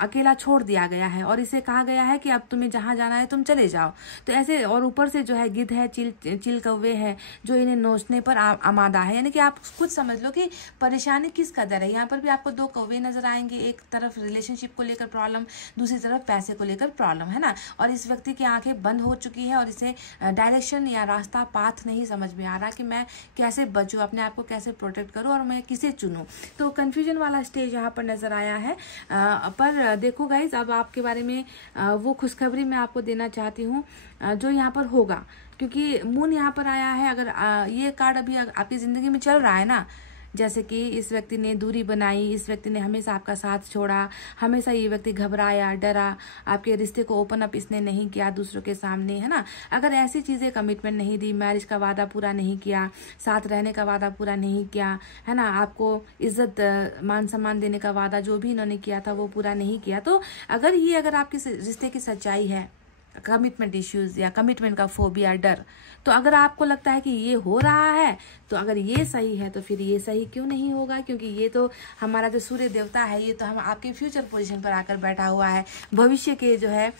अकेला छोड़ दिया गया है और इसे कहा गया है कि अब तुम्हें जहां जाना है तुम चले जाओ। तो ऐसे, और ऊपर से जो है गिद्ध है, चिल कौवे है जो इन्हें नोचने पर आमादा है। यानी कि आप खुद समझ लो कि परेशानी किस कदर है। यहाँ पर भी आपको 2 कौवे नजर आएंगे, एक तरफ रिलेशनशिप को लेकर प्रॉब्लम, दूसरी तरफ पैसे को लेकर प्रॉब्लम, है ना। और इस व्यक्ति की आंखें बंद हो चुकी है और इसे डायरेक्शन या रास्ता पाथ नहीं समझ में आ रहा कि मैं कैसे बचूं, अपने आप को कैसे प्रोटेक्ट करूं और मैं किसे चुनूं। तो कंफ्यूजन वाला स्टेज यहाँ पर नजर आया है। पर देखो गाइज, अब आपके बारे में वो खुशखबरी मैं आपको देना चाहती हूँ जो यहाँ पर होगा, क्योंकि मून यहाँ पर आया है। अगर ये कार्ड अभी आपकी जिंदगी में चल रहा है ना, जैसे कि इस व्यक्ति ने दूरी बनाई, इस व्यक्ति ने हमेशा आपका साथ छोड़ा, हमेशा ये व्यक्ति घबराया, डरा, आपके रिश्ते को ओपन अप इसने नहीं किया दूसरों के सामने, है ना। अगर ऐसी चीजें, कमिटमेंट नहीं दी, मैरिज का वादा पूरा नहीं किया, साथ रहने का वादा पूरा नहीं किया, है ना, आपको इज्जत मान सम्मान देने का वादा जो भी इन्होंने किया था वो पूरा नहीं किया, तो अगर आपके रिश्ते की सच्चाई है, कमिटमेंट इश्यूज या कमिटमेंट का फोबिया, डर, तो अगर आपको लगता है कि ये हो रहा है, तो अगर ये सही है तो फिर ये सही क्यों नहीं होगा, क्योंकि ये तो हमारा जो सूर्य देवता है, ये तो हम आपके फ्यूचर पोजीशन पर आकर बैठा हुआ है, भविष्य के जो है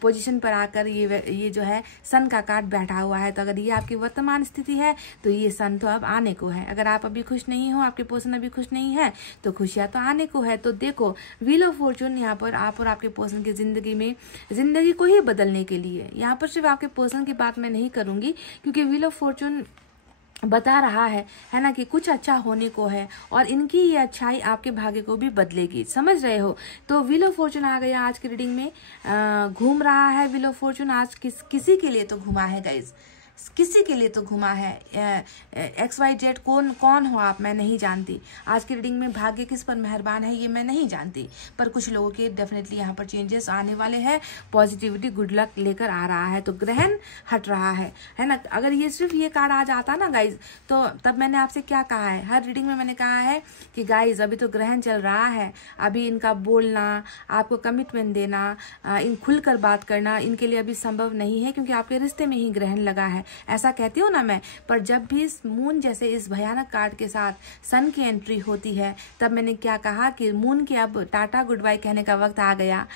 पोजीशन पर आकर ये जो है सन का कार्ड बैठा हुआ है। तो अगर ये आपकी वर्तमान स्थिति है तो ये सन तो अब आने को है। अगर आप अभी खुश नहीं हो, आपके पर्सन अभी खुश नहीं है, तो खुशियां तो आने को है। तो देखो, व्हील ऑफ फॉर्चून यहाँ पर आप और आपके पर्सन की जिंदगी में, जिंदगी को ही बदलने के लिए, यहाँ पर सिर्फ आपके पर्सन की बात मैं नहीं करूंगी, क्योंकि व्हील ऑफ फॉर्चून बता रहा है ना, कि कुछ अच्छा होने को है और इनकी ये अच्छाई आपके भाग्य को भी बदलेगी, समझ रहे हो। तो व्हील ऑफ फॉर्चून आ गया आज की रीडिंग में, घूम रहा है व्हील ऑफ फॉर्चून आज किसी के लिए तो घुमा है गाइज, किसी के लिए तो घुमा है। XYZ कौन हो आप, मैं नहीं जानती। आज की रीडिंग में भाग्य किस पर मेहरबान है ये मैं नहीं जानती, पर कुछ लोगों के डेफिनेटली यहाँ पर चेंजेस आने वाले हैं, पॉजिटिविटी, गुड लक लेकर आ रहा है। तो ग्रहण हट रहा है ना। अगर ये सिर्फ ये कार्ड आ जाता ना गाइज, तो तब मैंने आपसे क्या कहा है, हर रीडिंग में मैंने कहा है कि गाइज अभी तो ग्रहण चल रहा है, अभी इनका बोलना, आपको कमिटमेंट देना, इन खुलकर बात करना इनके लिए अभी संभव नहीं है, क्योंकि आपके रिश्ते में ही ग्रहण लगा है, ऐसा कहती हूँ ना मैं। पर जब भी इस मून जैसे इस भयानक कार्ड के साथ सन की एंट्री होती है, तब मैंने क्या कहा कि मून के अब टाटा गुड बाय कहने का वक्त आ गया।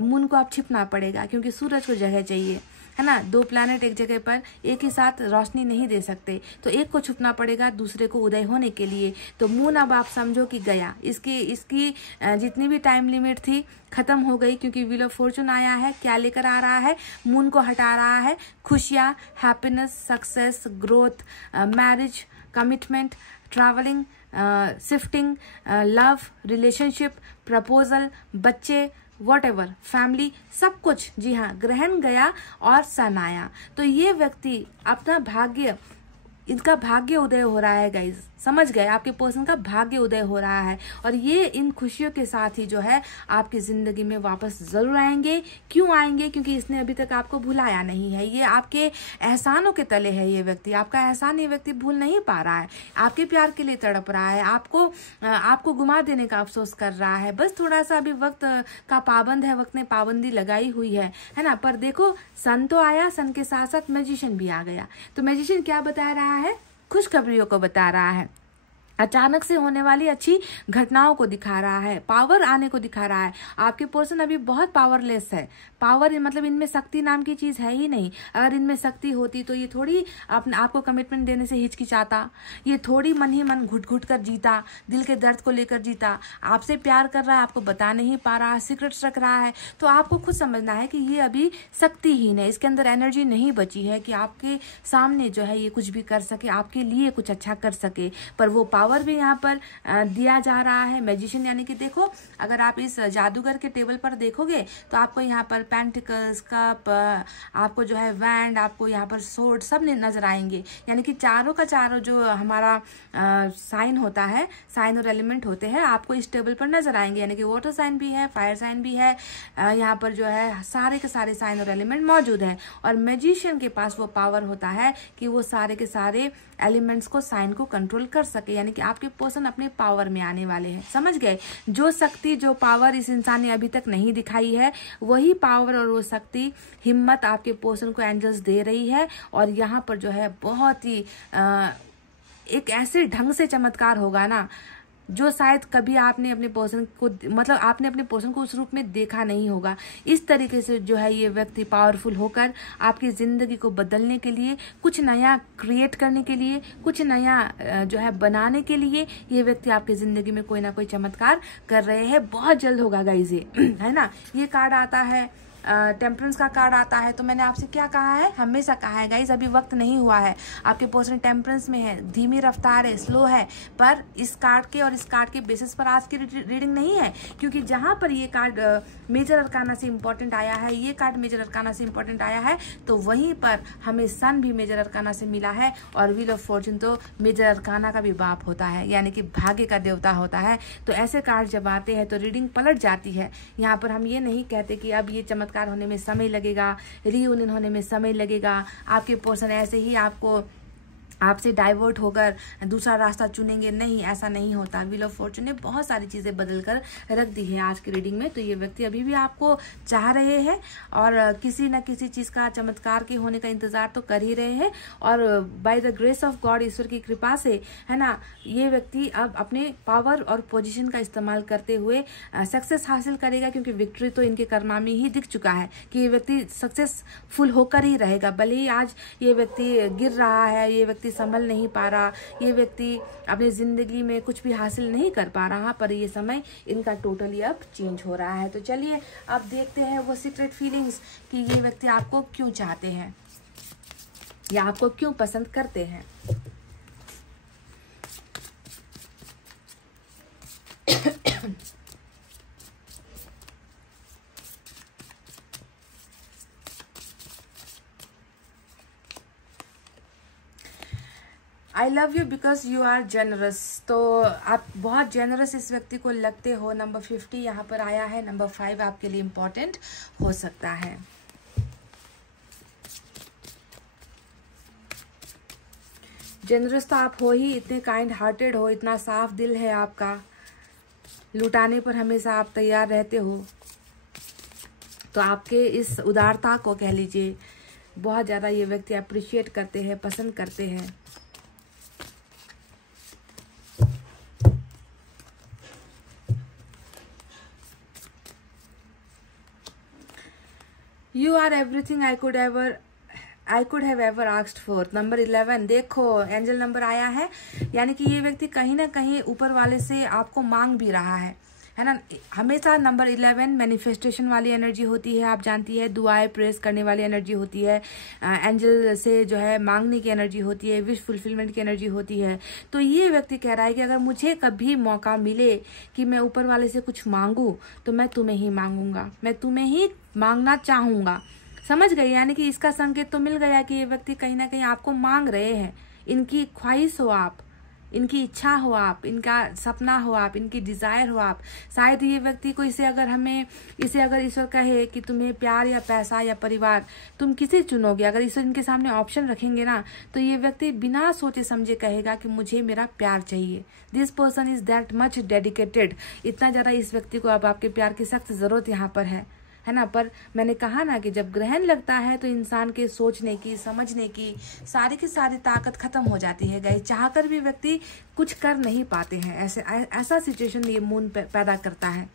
मून को अब छिपना पड़ेगा, क्योंकि सूरज को जगह चाहिए, है ना। 2 प्लैनेट एक जगह पर एक ही साथ रोशनी नहीं दे सकते, तो एक को छुपना पड़ेगा दूसरे को उदय होने के लिए। तो मून अब आप समझो कि गया, इसकी जितनी भी टाइम लिमिट थी खत्म हो गई, क्योंकि व्हील ऑफ फॉर्चून आया है। क्या लेकर आ रहा है, मून को हटा रहा है, खुशियां, happiness, success, growth, marriage, commitment, travelling, shifting, love, relationship, proposal, बच्चे, वॉटएवर, फैमिली, सब कुछ। जी हाँ, ग्रहण गया और सन आया। तो ये व्यक्ति अपना भाग्य, इनका भाग्य उदय हो रहा है गाइज, समझ गए, आपके पर्सन का भाग्य उदय हो रहा है। और ये इन खुशियों के साथ ही जो है आपकी जिंदगी में वापस जरूर आएंगे। क्यों आएंगे, क्योंकि इसने अभी तक आपको भुलाया नहीं है। ये आपके एहसानों के तले है। ये व्यक्ति, आपका एहसान ये व्यक्ति भूल नहीं पा रहा है, आपके प्यार के लिए तड़प रहा है, आपको गुमा देने का अफसोस कर रहा है। बस थोड़ा सा अभी वक्त का पाबंद है, वक्त ने पाबंदी लगाई हुई है ना। पर देखो, सन तो आया, सन के साथ साथ मैजिशियन भी आ गया। तो मैजिशियन क्या बता रहा है, खुशखबरियों को बता रहा है, अचानक से होने वाली अच्छी घटनाओं को दिखा रहा है, पावर आने को दिखा रहा है। आपके पर्सन अभी बहुत पावरलेस है। पावर मतलब इनमें शक्ति नाम की चीज है ही नहीं। अगर इनमें शक्ति होती तो ये थोड़ी आपको कमिटमेंट देने से हिचकिचाता, ये थोड़ी मन ही मन घुट घुट कर जीता, दिल के दर्द को लेकर जीता। आपसे प्यार कर रहा है, आपको बता नहीं पा रहा, सीक्रेट्स रख रहा है। तो आपको खुद समझना है कि ये अभी शक्तिहीन है, इसके अंदर एनर्जी नहीं बची है कि आपके सामने जो है ये कुछ भी कर सके, आपके लिए कुछ अच्छा कर सके। पर वो पावर पावर भी यहाँ पर दिया जा रहा है। मैजिशियन यानी कि देखो, अगर आप इस जादूगर के टेबल पर देखोगे तो आपको यहाँ पर पेंटिकल्स, कप, आपको जो है वैंड, आपको यहाँ पर सोर्ड सब नजर आएंगे। यानी कि चारों का चारों जो हमारा साइन होता है, साइन और एलिमेंट होते हैं, आपको इस टेबल पर नजर आएंगे। यानी कि वाटर साइन भी है, फायर साइन भी है, यहाँ पर जो है सारे के सारे साइन और एलिमेंट मौजूद है। और मैजिशियन के पास वो पावर होता है कि वो सारे के सारे एलिमेंट्स को, साइन को कंट्रोल कर सके। यानी कि आपके पर्सन अपने पावर में आने वाले हैं, समझ गए। जो शक्ति, जो पावर इस इंसान ने अभी तक नहीं दिखाई है, वही पावर और वो शक्ति, हिम्मत आपके पर्सन को एंजल्स दे रही है। और यहाँ पर जो है बहुत ही एक ऐसे ढंग से चमत्कार होगा ना, जो शायद कभी आपने अपने पर्सन को, मतलब आपने अपने पर्सन को उस रूप में देखा नहीं होगा। इस तरीके से जो है ये व्यक्ति पावरफुल होकर आपकी जिंदगी को बदलने के लिए, कुछ नया क्रिएट करने के लिए, कुछ नया जो है बनाने के लिए, ये व्यक्ति आपकी जिंदगी में कोई ना कोई चमत्कार कर रहे हैं। बहुत जल्द होगा गाइस ये, है ना। ये कार्ड आता है, टेम्परेंस का कार्ड आता है। तो मैंने आपसे क्या कहा है, हमेशा कहा है गाइज, अभी वक्त नहीं हुआ है, आपके पर्सन टेम्परेंस में है, धीमी रफ्तार है, स्लो है। पर इस कार्ड के और इस कार्ड के बेसिस पर आज की रीडिंग नहीं है, क्योंकि जहां पर ये कार्ड मेजर अरकाना से इंपॉर्टेंट आया है, ये कार्ड मेजर अरकाना से इंपॉर्टेंट आया है, तो वहीं पर हमें सन भी मेजर अरकाना से मिला है। और व्हील ऑफ फॉर्चून तो मेजर अरकाना का भी बाप होता है, यानी कि भाग्य का देवता होता है। तो ऐसे कार्ड जब आते हैं तो रीडिंग पलट जाती है। यहाँ पर हम ये नहीं कहते कि अब ये चमत्कार होने में समय लगेगा, रियूनियन होने में समय लगेगा, आपके पर्सन ऐसे ही आपसे डाइवर्ट होकर दूसरा रास्ता चुनेंगे, नहीं, ऐसा नहीं होता। व्हील ऑफ फॉर्चून ने बहुत सारी चीजें बदल कर रख दी है आज की रीडिंग में। तो ये व्यक्ति अभी भी आपको चाह रहे हैं और किसी न किसी चीज का, चमत्कार के होने का इंतजार तो कर ही रहे हैं। और by the grace of God, ईश्वर की कृपा से, है ना, ये व्यक्ति अब अपने पावर और पोजिशन का इस्तेमाल करते हुए सक्सेस हासिल करेगा, क्योंकि विक्ट्री तो इनके कर्मा में ही दिख चुका है कि ये व्यक्ति सक्सेसफुल होकर ही रहेगा। भले ही आज ये व्यक्ति गिर रहा है, ये व्यक्ति संभल नहीं पा रहा, ये व्यक्ति अपनी जिंदगी में कुछ भी हासिल नहीं कर पा रहा, पर ये समय इनका टोटली अब चेंज हो रहा है। तो चलिए अब देखते हैं वो सीक्रेट फीलिंग्स कि ये व्यक्ति आपको क्यों चाहते हैं या आपको क्यों पसंद करते हैं। I love you because you are generous. तो आप बहुत जेनरस इस व्यक्ति को लगते हो। नंबर 50 यहाँ पर आया है। नंबर 5 आपके लिए इम्पोर्टेंट हो सकता है। जेनरस तो आप हो ही, इतने काइंड हार्टेड हो, इतना साफ दिल है आपका, लुटाने पर हमेशा आप तैयार रहते हो। तो आपके इस उदारता को कह लीजिए बहुत ज़्यादा ये व्यक्ति अप्रिशिएट करते हैं, पसंद करते हैं। You are everything I could have ever asked for। Number 11 देखो, एंजल नंबर आया है, यानी कि ये व्यक्ति कहीं ना कहीं ऊपर वाले से आपको मांग भी रहा है ना। हमेशा नंबर 11 मैनिफेस्टेशन वाली एनर्जी होती है, आप जानती है, दुआएं प्रेस करने वाली एनर्जी होती है, एंजल से जो है मांगने की एनर्जी होती है, विश फुलफिलमेंट की एनर्जी होती है। तो ये व्यक्ति कह रहा है कि अगर मुझे कभी मौका मिले कि मैं ऊपर वाले से कुछ मांगू तो मैं तुम्हें ही मांगूंगा, मैं तुम्हें ही मांगना चाहूंगा। समझ गए, यानी कि इसका संकेत तो मिल गया कि ये व्यक्ति कहीं ना कहीं आपको मांग रहे हैं। इनकी ख्वाहिश हो आप, इनकी इच्छा हो आप, इनका सपना हो आप, इनकी डिजायर हो आप। शायद ये व्यक्ति को इसे अगर ईश्वर कहे कि तुम्हें प्यार या पैसा या परिवार, तुम किसे चुनोगे, अगर ईश्वर इनके सामने ऑप्शन रखेंगे ना, तो ये व्यक्ति बिना सोचे समझे कहेगा कि मुझे मेरा प्यार चाहिए। This person is that much dedicated. इतना ज्यादा इस व्यक्ति को अब आपके प्यार की सख्त जरूरत यहाँ पर है ना। पर मैंने कहा ना कि जब ग्रहण लगता है तो इंसान के सोचने की, समझने की सारी की सारी ताकत खत्म हो जाती है। गाइस, चाहकर भी व्यक्ति कुछ कर नहीं पाते हैं। ऐसा सिचुएशन ये मून पैदा करता है।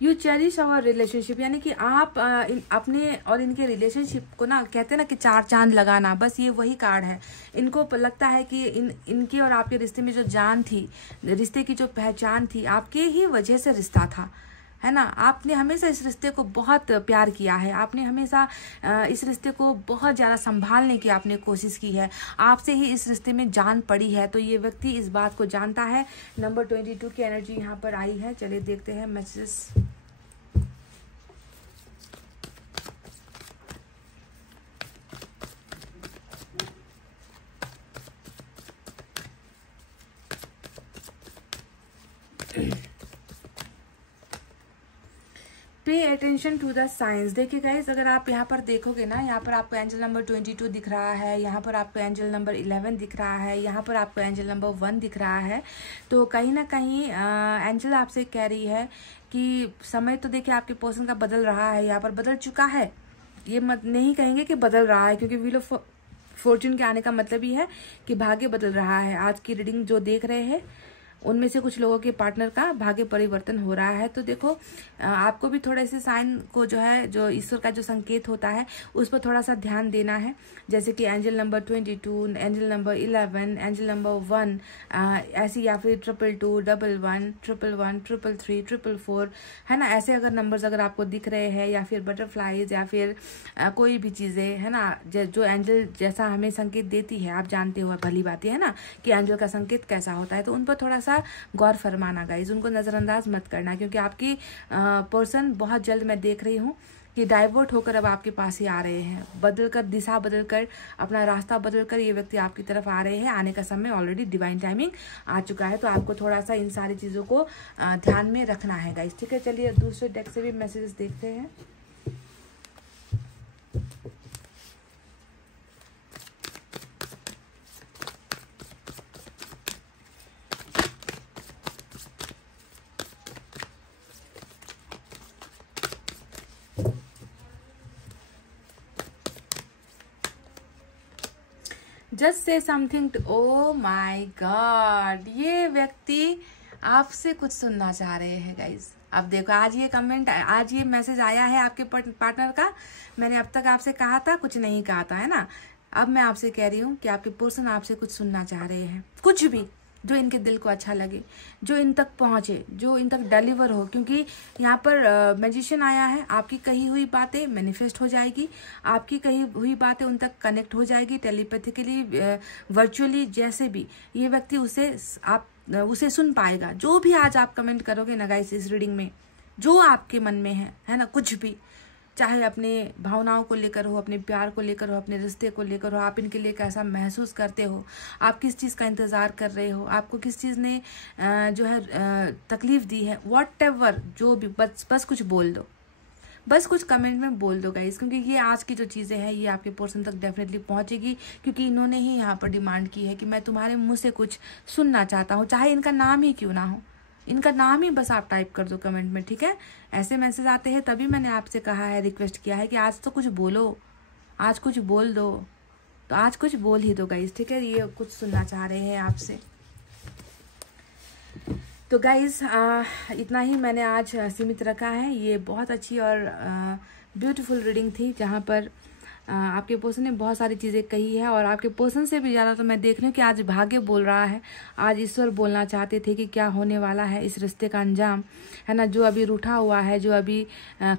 यू चेरिश अवर रिलेशनशिप, यानी कि आप अपने और इनके रिलेशनशिप को ना, कहते हैं ना कि 4 चांद लगाना, बस ये वही कार्ड है। इनको लगता है कि इनके और आपके रिश्ते में जो जान थी, रिश्ते की जो पहचान थी, आपके ही वजह से रिश्ता था, है ना। आपने हमेशा इस रिश्ते को बहुत प्यार किया है, आपने हमेशा इस रिश्ते को बहुत ज़्यादा संभालने की आपने कोशिश की है, आपसे ही इस रिश्ते में जान पड़ी है। तो ये व्यक्ति इस बात को जानता है। नंबर 22 की एनर्जी यहाँ पर आई है। चलिए देखते हैं messages. Pay attention to the science. देखिए गाइज, अगर आप यहाँ पर देखोगे ना, यहाँ पर आपको एंजल नंबर 22 दिख रहा है, यहाँ पर आपको एंजल नंबर 11 दिख रहा है, यहाँ पर आपको एंजल नंबर 1 दिख रहा है। तो कहीं ना कहीं एंजल आपसे कह रही है कि समय तो देखिए आपके पर्सन का बदल रहा है, यहाँ पर बदल चुका है। ये मत नहीं कहेंगे कि बदल रहा है, क्योंकि व्हील ऑफ फॉर्च्यून के आने का मतलब ही है कि भाग्य बदल रहा है। आज की रीडिंग जो देख रहे हैं उनमें से कुछ लोगों के पार्टनर का भाग्य परिवर्तन हो रहा है। तो देखो, आपको भी थोड़े से साइन को जो है, जो ईश्वर का जो संकेत होता है उस पर थोड़ा सा ध्यान देना है। जैसे कि angel number 22, angel number 11, angel number 1, ऐसी, या फिर 222, 11, 111, 333, 444, है ना। ऐसे अगर नंबर्स अगर आपको दिख रहे हैं, या फिर बटरफ्लाईज, या फिर कोई भी चीज़ें, है ना, जो एंजल जैसा हमें संकेत देती है, आप जानते हो भली बात है ना कि एंजल का संकेत कैसा होता है। तो उन पर थोड़ा सा गौर फरमाना गाइज, उनको नज़रअंदाज मत करना, क्योंकि आपकी पर्सन बहुत जल्द मैं देख रही हूँ कि डाइवर्ट होकर अब आपके पास ही आ रहे हैं। बदलकर, दिशा बदलकर, अपना रास्ता बदलकर ये व्यक्ति आपकी तरफ आ रहे हैं। आने का समय ऑलरेडी डिवाइन टाइमिंग आ चुका है। तो आपको थोड़ा सा इन सारी चीज़ों को ध्यान में रखना है गाइज, ठीक है। चलिए दूसरे डेक से भी मैसेजेस देखते हैं। Just say something. ओ माई गॉड, ये व्यक्ति आपसे कुछ सुनना चाह रहे हैं गाइज। अब देखो, आज ये कमेंट, आज ये मैसेज आया है आपके पार्टनर का। मैंने अब तक आपसे कहा था, कुछ नहीं कहा था, है ना। अब मैं आपसे कह रही हूँ कि आपके पर्सन आपसे कुछ सुनना चाह रहे हैं, कुछ भी जो इनके दिल को अच्छा लगे, जो इन तक पहुंचे, जो इन तक डिलीवर हो। क्योंकि यहाँ पर मैजिशियन आया है। आपकी कही हुई बातें मैनिफेस्ट हो जाएगी, आपकी कही हुई बातें उन तक कनेक्ट हो जाएगी, टेलीपैथिकली, वर्चुअली, जैसे भी ये व्यक्ति उसे सुन पाएगा। जो भी आज आप कमेंट करोगे ना गाइस इस रीडिंग में, जो आपके मन में है ना, कुछ भी, चाहे अपने भावनाओं को लेकर हो, अपने प्यार को लेकर हो, अपने रिश्ते को लेकर हो, आप इनके लिए कैसा महसूस करते हो, आप किस चीज़ का इंतज़ार कर रहे हो, आपको किस चीज़ ने जो है तकलीफ दी है, व्हाटएवर, जो भी, बस कुछ बोल दो, बस कुछ कमेंट में बोल दो गाइस। क्योंकि ये आज की जो चीज़ें हैं ये आपके पर्सन तक डेफिनेटली पहुंचेगी, क्योंकि इन्होंने ही यहाँ पर डिमांड की है कि मैं तुम्हारे मुँह से कुछ सुनना चाहता हूँ, चाहे इनका नाम ही क्यों ना हो। इनका नाम ही बस आप टाइप कर दो कमेंट में, ठीक है। ऐसे मैसेज आते हैं, तभी मैंने आपसे कहा है, रिक्वेस्ट किया है कि आज तो कुछ बोलो, आज कुछ बोल दो। तो आज कुछ बोल ही दो गाइज, ठीक है। ये कुछ सुनना चाह रहे हैं आपसे। तो गाइज इतना ही मैंने आज सीमित रखा है। ये बहुत अच्छी और ब्यूटीफुल रीडिंग थी, जहाँ पर आपके पर्सन ने बहुत सारी चीज़ें कही है। और आपके पर्सन से भी ज़्यादा तो मैं देख रही हूँ कि आज भाग्य बोल रहा है, आज ईश्वर बोलना चाहते थे कि क्या होने वाला है इस रिश्ते का अंजाम, है ना। जो अभी रूठा हुआ है, जो अभी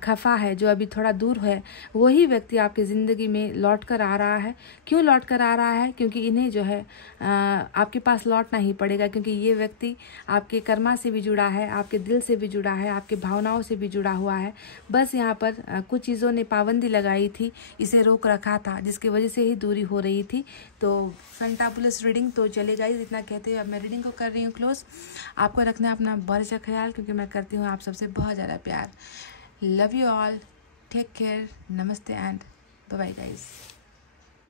खफा है, जो अभी थोड़ा दूर है, वही व्यक्ति आपकी ज़िंदगी में लौट कर आ रहा है। क्यों लौट कर आ रहा है? क्योंकि इन्हें जो है आपके पास लौटना ही पड़ेगा, क्योंकि ये व्यक्ति आपके कर्मा से भी जुड़ा है, आपके दिल से भी जुड़ा है, आपके भावनाओं से भी जुड़ा हुआ है। बस यहाँ पर कुछ चीज़ों ने पाबंदी लगाई थी, इसे रोक रखा था, जिसकी वजह से ही दूरी हो रही थी। तो फैंटाबुलस रीडिंग तो चलेगा ही, इतना कहते हुए अब मैं रीडिंग को कर रही हूँ क्लोज। आपको रखना है अपना बहुत अच्छा ख्याल, क्योंकि मैं करती हूँ आप सबसे बहुत ज़्यादा प्यार। Love you all, take care, नमस्ते एंड बाय बाय गाइस।